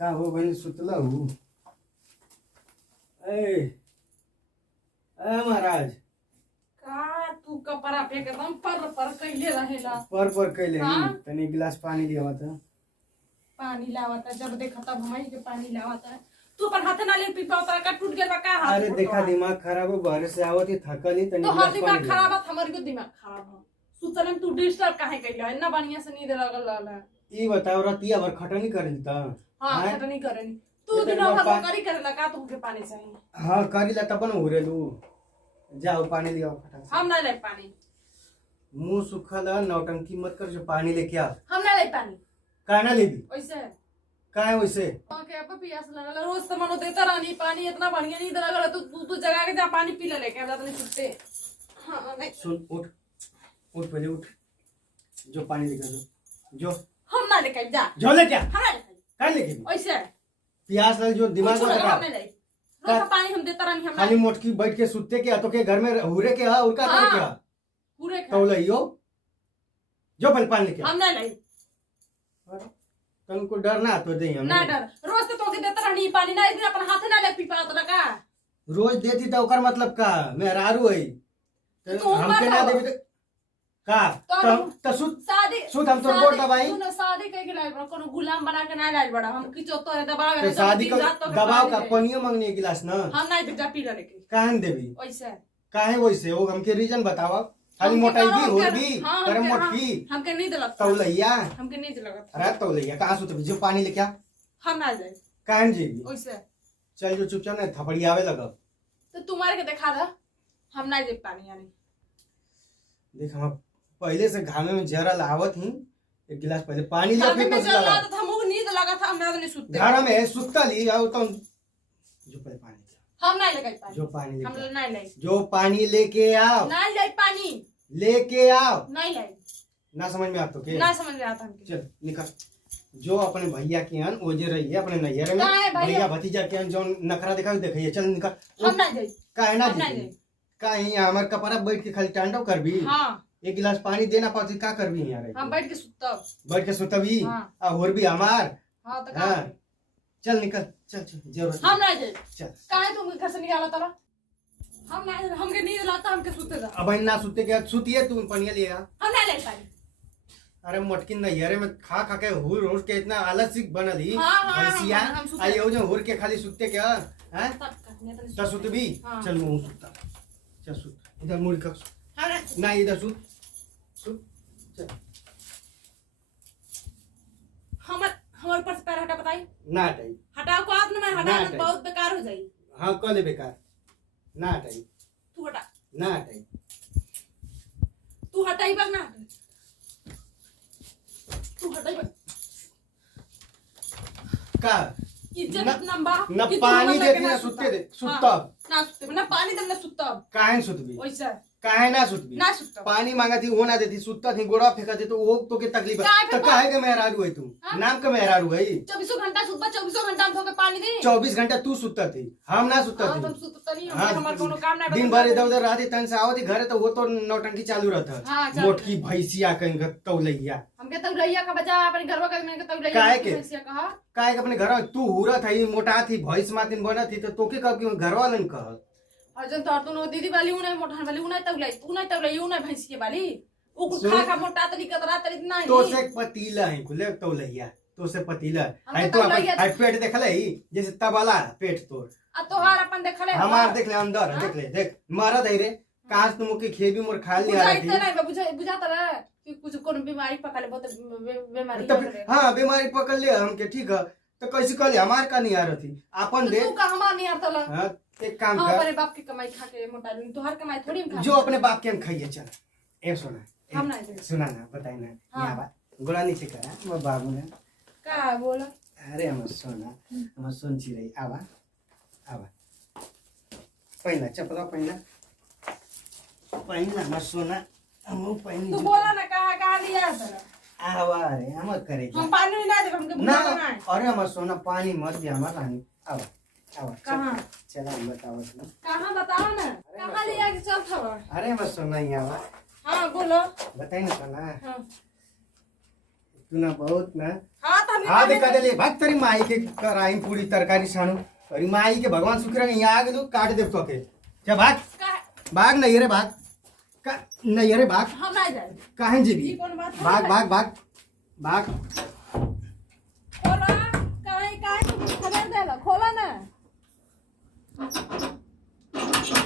का हो बहन सुतला हूँ। ए ए महाराज का तू कपड़ा पे एकदम पर कैले रहेला। पर कैले हाँ? तनी गिलास पानी लिया था। पानी लावता जब देखा तब हमारी के पानी लावता। तू अपन हाथ ना ले पी पाता का टूट गया का हाथ। अरे देखा दिमाग खराब हो बाहर से आवत ही थकल ही तनी तो गिलास हर दिमाग पानी खराब लिया। है हमारी को दिमाग खराब है। सुतल में तू डिस्टर्ब काहे कैला इतना बढ़िया से नींद लगल लाला। ई बताओ रतिया भर खटनी कर देता। हां हैं? खट नहीं करेनी तू ये दिन तेरे भर पापा- नौकरी करेला का तुमके पानी चाहिए। हाँ करी ला तब न उरे लू। जाओ पानी लिया फटाक से। हम ना ले पानी। मुंह सुखल है नौटंकी मत कर जो पानी लेके आ। हम ना ले पानी काहे ना लेबी वैसे काहे वैसे के अब पियास लगल रोज तो मनो देता रानी पानी इतना बढ़िया नहीं लगल तू जगह के जा पानी पी ले लेके अब नहीं सुनते। हां नहीं सुन उठ उठ पहले उठ जो पानी लेके जो हम ना लेके जा जो ले क्या हम ना लेके काहे लेके वैसे प्यास लग जो दिमाग में खराब रोज पानी हम देता रानी हम खाली मोटकी बैठ के सुते के तो के घर में हुरे के हा उनका करे क्या पूरे तो लइयो जो पहले पानी लेके हम ना ले तुमको डर ना तो दे हम ना डर रोज तो तोके देता रानी पानी ना एक दिन अपन हाथ ना ले पी पात लगा। रोज देती तो ओकर मतलब का मेहरारू है तो हमके ना देबी तो का तो तो सुत शादी सुत हम तो बोल दबाई तू शादी कह के लाइल बड़ा कोनो गुलाम बना के ना लाइल बड़ा हम किचो तो दबाव तो शादी का दबाव का पानियो मांगने गिलास ना हम ना जा पी ले लेके काहे देबी वैसे काहे वैसे हो हमके रीजन बताओ खाली मोटाई भी होगी करम मोटकी हमके नहीं दिलक तौलैया हमके नहीं दिलक अरे तौलैया कहां सुत जो पानी लेके आ हम ना जाए काहे जीबी वैसे चल जो चुपचाप ना थपड़ी आवे लगब तो तुम्हारे के दिखा दे हम ना दे पानी यानी देख हम पहले से घामे में जरा लावत ही एक गिलास पहले पानी लिया हमें फिर में कुछ जल लगा लगा था मुंह नींद लगा था हम नहीं सुते घर में सुत्ता ली आओ तो जो पहले पानी लिया हम नहीं लगे पानी जो पानी हम लेके नहीं ले जो पानी लेके आओ नहीं ले पानी लेके आओ नहीं ले ना समझ में आता के ना समझ में आता हमके चल निकल जो अपने भैया के हन ओजे रही है अपने नैयर में काहे भैया? भैया भतीजा के हन जो नखरा दिखाई देखिए चल निकल हम नहीं जाए काहे ना हम नहीं जी जाए काहे हमार कपड़ा बैठ के खाली टांडव करबी हां एक गिलास पानी देना पाती का करबी यार हम बैठ के सुतब बैठ के सुतबी हाँ। आ और भी हमार हां तो हाँ। का चल निकल चल चल जरूरत हम नहीं जाए चल काहे तुम घर से निकाला तारा हम नहीं हमके नींद लाता हमके सुते जा अब ना सुते के सुतिए तू पनिया लिया हम नहीं ले पानी अरे मोटकी नैयरे में खा खा के हुर हुर के इतना आलसी बनल ही हाँ, हाँ, भैंसिया हम सुते- आई हो जो हुर के खाली सुते के हैं तब कहने तो तो सुतबी हाँ। चल मुंह सुता चल सुत इधर मुड़ी का हम नहीं ना इधर सुत सुत चल हमर हमर ऊपर से पैर हटा बताई ना हटाई हटाओ को आपने मैं हटा ना तो हटाई। बहुत बेकार हो जाई हाँ कल बेकार ना हटाई तू हटा ना हटाई तू हटाई बस ना हटाई तू हटाई बस का इज्जत न- नंबा न पानी देती ना सुते दे सुतब ना सुते ना पानी दम ना सुतब काहे सुतबी वैसे काहे ना सुतबी ना सुतब पानी मांगा थी वो ना देती सुतता थी गोड़ा फेंका थी तो वो तो के तकलीफ काहे है पे तो काहे के मेहरारू है तू हाँ? नाम का मेहरारू है 24 घंटा सुतबा 24 घंटा हम धोके पानी दे 24 घंटा तू सुतता थी हम ना सुतता हां थी तुम सुतता नहीं हाँ, हमार कोनो काम नहीं दिन भर इधर उधर रहती तन से आवती घरे तो वो तो नौटंकी चालू रहता हाँ, चालू मोटकी भैंसिया कहीं तौलैया हमके तो लैया का बजा अपने घरवा करने के तो लैया काहे के? भैंसिया कहा काहे के अपने घर तू हुरा थी मोटा थी भैंस मातिन बना थी तो तोके कब क्यों घर वालन कह अर्जुन तो तू दीदी वाली उ नहीं मोटा वाली उ नहीं तौलाई तू नहीं तौलाई उ नहीं भैंसिया वाली उ सुन। खा खा मोटा तरी कतरा तरी नहीं तो से पतीला है कुले तौलैया तो से पतीला हमके है तो तौलैया अपन पेट देखले ही जैसे तबला पेट तोड़ आ तोहार अपन देखले हमार देख ले अंदर हाँ? देख ले देख मारा दे रे काश तुम के खेबी मोर खा लिया बुझाइते रही नहीं बुझा बुझाता रहे कि कुछ कोनो बीमारी पकड़ ले बहुत बीमारी तो फिर हाँ बीमारी पकड़ ले हमके ठीक है तो कैसे कर ले हमार का नहीं आ रही थी अपन दे तू का हमार नहीं आता ला हाँ एक काम हां कर अपने बाप की कमाई खा के मोटा लूं तोहार कमाई थोड़ी हम खा जो अपने बाप के हम खाइए चल ए सुना हम नहीं दे सुना ना बताई ना हाँ। यहाँ बात गोड़ा नीचे करा मैं बाबू ने का बोला अरे हम सोना हम सुन छी रही आवा आवा पहिला चपला पहिला हम सोना हम पहिन तू बोला ना कहा लिया तेरा आवा रे हम करे हम पानी नहीं दे हमके ना बुझा नहीं अरे हम सोना पानी मत दे हमार रानी आवा आवा कहां चला हम बताओ कहां बताओ ना कहां लिया के चल था अरे हम सोना यहाँ आवा हां बोलो बताई ना सोना हां तू ना बहुत ना हाँ तो हाँ देखा दे भाग तेरी माई के कराई पूरी तरकारी छानू तेरी माई के भगवान शुक्र यहाँ आ गए काट दे तो के क्या भाग भाग नहीं रे भाग नहीं रे भाग हम नहीं जाए कहाँ जी भी ये कौन बात है? भाग भाग भाग भाग खोला काहे काहे खबर देला खोला ना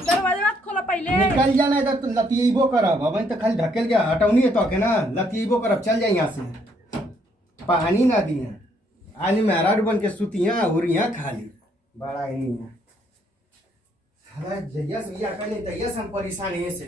दरवाजा मत खोला पहले निकल जाना इधर तो लतीबो करब अब तो खाली ढकेल के हटौनी है तो के ना लतीबो करब चल जाए यहाँ से पानी ना दिया आज मेहरा बन के सुतिया उरिया खाली बड़ा ही नहीं है जैया से हम परेशान है से